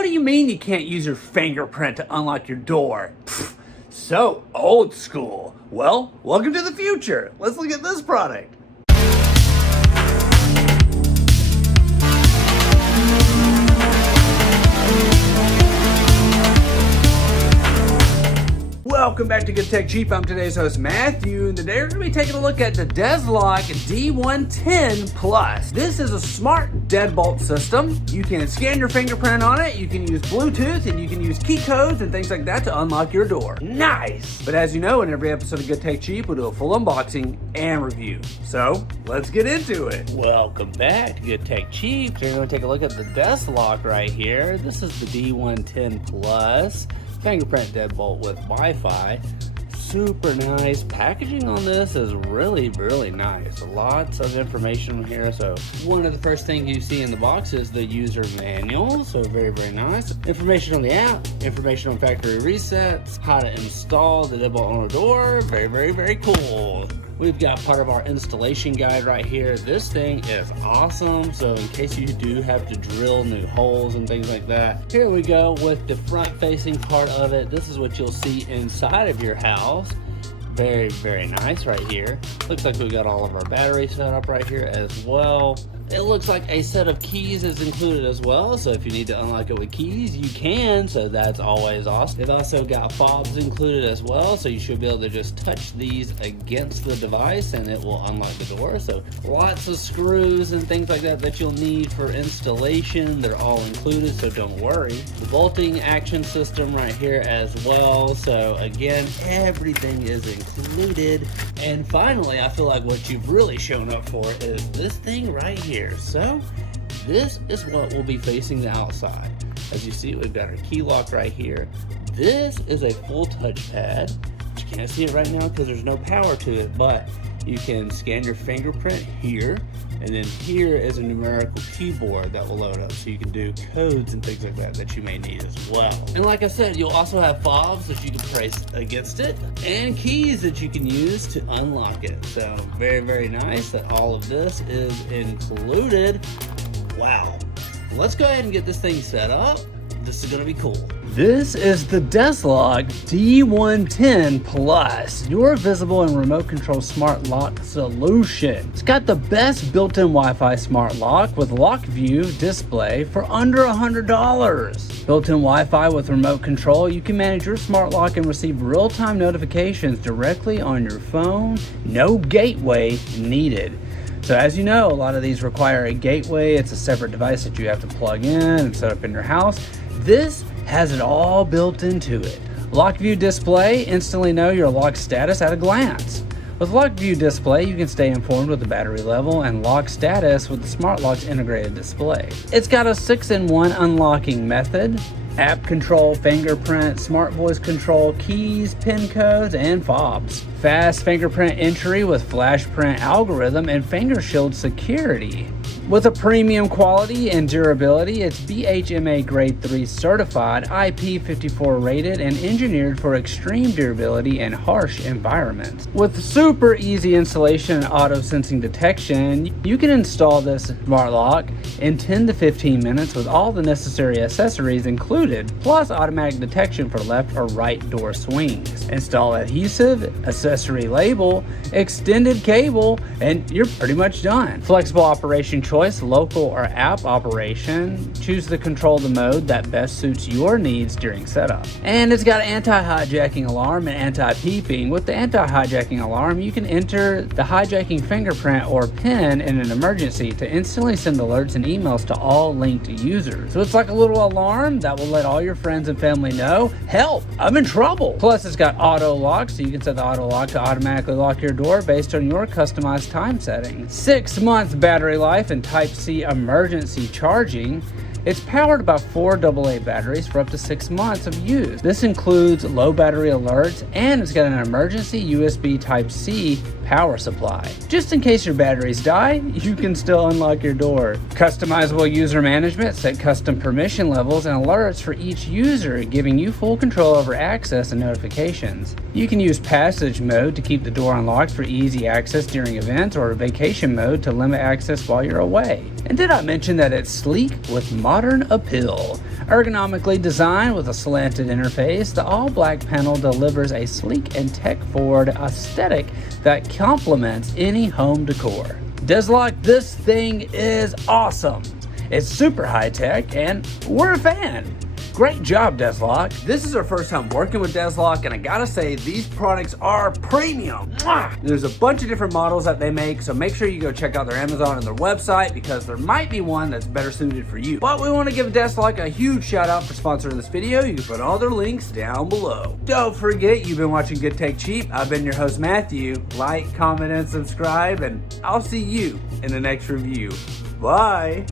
What do you mean you can't use your fingerprint to unlock your door? Pfft, so old school. Well, welcome to the future. Let's look at this product. Welcome back to Good Tech Cheap. I'm today's host, Matthew, and today we're going to be taking a look at the DESLOC D110 Plus. This is a smart deadbolt system. You can scan your fingerprint on it, you can use Bluetooth, and you can use key codes and things like that to unlock your door. Nice! But as you know, in every episode of Good Tech Cheap, we'll do a full unboxing and review. So, let's get into it. Welcome back to Good Tech Cheap. So we're going to take a look at the DESLOC right here. This is the D110 Plus. Fingerprint deadbolt with Wi-Fi. Super nice. Packaging on this is really nice. Lots of information here. So one of the first things you see in the box is the user manual. So very nice. Information on the app, information on factory resets, how to install the deadbolt on a door. Very cool. We've got part of our installation guide right here. This thing is awesome. So in case you do have to drill new holes and things like that, here we go with the front facing part of it. This is what you'll see inside of your house. Very nice right here. Looks like we got all of our batteries set up right here as well. It looks like a set of keys is included as well, so if you need to unlock it with keys, you can, so that's always awesome. It also got fobs included as well, so you should be able to just touch these against the device and it will unlock the door. So lots of screws and things like that you'll need for installation. They're all included, so don't worry. The bolting action system right here as well, so again, everything is included. And finally, I feel like what you've really shown up for is this thing right here. So this is what will be facing the outside. As you see, we've got our key lock right here. This is a full touchpad. You can't see it right now because there's no power to it, but you can scan your fingerprint here, and then here is a numerical keyboard that will load up, so you can do codes and things like that you may need as well. And like I said, you'll also have fobs that you can place against it, and keys that you can use to unlock it. So very nice that all of this is included. Wow. Let's go ahead and get this thing set up. This is gonna be cool. This is the DESLOC D110 Plus, your visible and remote control smart lock solution. It's got the best built-in Wi-Fi smart lock with lock view display for under $100. Built-in Wi-Fi with remote control, you can manage your smart lock and receive real-time notifications directly on your phone. No gateway needed. So as you know, a lot of these require a gateway. It's a separate device that you have to plug in and set up in your house. This has it all built into it. Lock view display, instantly know your lock status at a glance. With lock view display, you can stay informed with the battery level and lock status with the smart lock's integrated display. It's got a 6-in-1 unlocking method, app control, fingerprint, smart voice control, keys, pin codes, and fobs. Fast fingerprint entry with flash print algorithm and finger shield security. With a premium quality and durability, it's BHMA Grade 3 certified, IP54 rated, and engineered for extreme durability and harsh environments. With super easy installation and auto sensing detection, you can install this smart lock in 10 to 15 minutes with all the necessary accessories included, plus automatic detection for left or right door swings. Install adhesive, accessory label, extended cable, and you're pretty much done. Flexible operation choice, local or app operation. Choose the control the mode that best suits your needs during setup. And it's got an anti-hijacking alarm and anti-peeping. With the anti-hijacking alarm, you can enter the hijacking fingerprint or PIN in an emergency to instantly send alerts and emails to all linked users. So it's like a little alarm that will let all your friends and family know, help, I'm in trouble. Plus it's got auto lock, so you can set the auto lock to automatically lock your door based on your customized time setting. 6 months battery life and Type-C emergency charging. It's powered by 4 AA batteries for up to 6 months of use. This includes low battery alerts, and it's got an emergency USB Type-C power supply. Just in case your batteries die, you can still unlock your door. Customizable user management, set custom permission levels and alerts for each user, giving you full control over access and notifications. You can use passage mode to keep the door unlocked for easy access during events, or vacation mode to limit access while you're away. And did I mention that it's sleek with modern appeal? Ergonomically designed with a slanted interface, the all-black panel delivers a sleek and tech-forward aesthetic that complements any home decor. DESLOC, this thing is awesome. It's super high-tech, and we're a fan. Great job, DESLOC. This is our first time working with DESLOC, and I gotta say, these products are premium. Mwah! There's a bunch of different models that they make, so make sure you go check out their Amazon and their website because there might be one that's better suited for you. But we want to give DESLOC a huge shout out for sponsoring this video. You can put all their links down below. Don't forget, you've been watching Good Take Cheap. I've been your host, Matthew. Like, comment, and subscribe, and I'll see you in the next review. Bye.